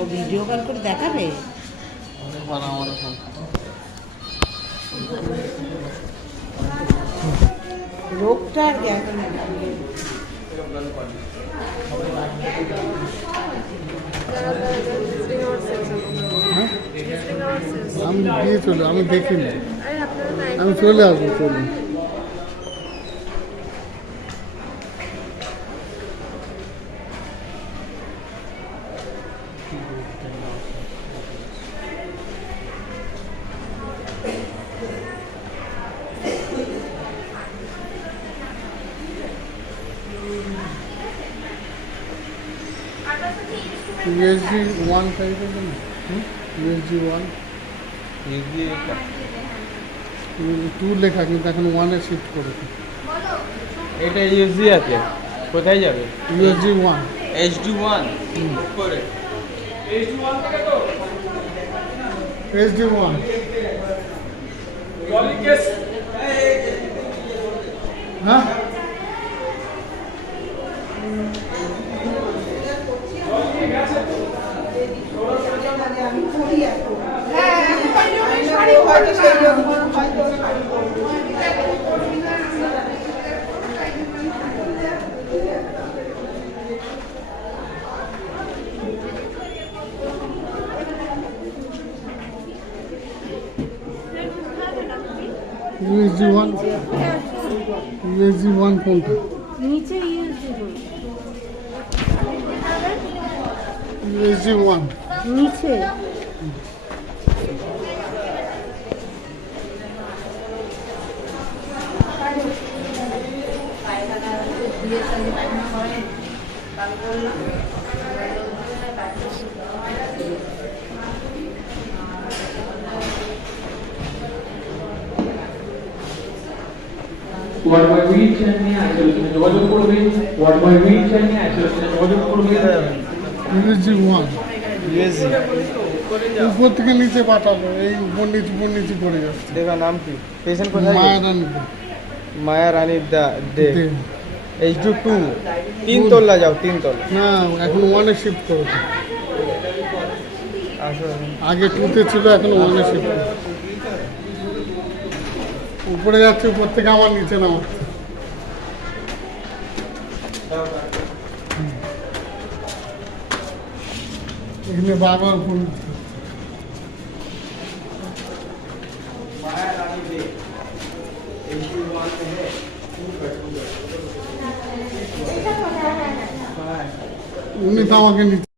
ও video call করে দেখাবে? রোগটা আর কি এখন আমি দিয়ে চলে, আমি দেখিনি, আমি চলে আসবো। চলুন, USG 1 টাইপের না, USG 1 2 লেখা, কিন্তু এখন 1-এ শিফট করেছে। এটা ইউএসডি আছে, কোথায় যাবে? USG 1 HD1 করে HD1 থেকে তো SD 1 ললি কেস হ্যাঁ USG 1 USG 1 কোনটা? নিচে USG 1 নিচে ওয়ার্ডবাই হুইলচেয়ার নিয়ে আইসোলেশনে যোগাযোগ করবেন। ওয়ার্ডবাই হুইলচেয়ার নিয়ে আইসোলেশনে যোগাযোগ করবেন। USG 1 ইউএসজি উপর থেকে নিচে পাঠালো, এই উপর নিচে পড়ে যাচ্ছে। দেখা নাম কি? পেশেন্ট কোথায়? মায়ারানি মায়া রানী দে দে। HD2 তিনতলা যাও, তিনতলা না, এখন 1-এ শিফট করেছে। আসো। আগে 2-তে ছিল, এখন 1-এ শিফট করেছে। উপরে যাচ্ছে, উপর থেকে আমার নিচে নামাচ্ছে। এখানে বারবার উপর माया रानी दे HD1 में है 2 উনি তো আমাকে নিচে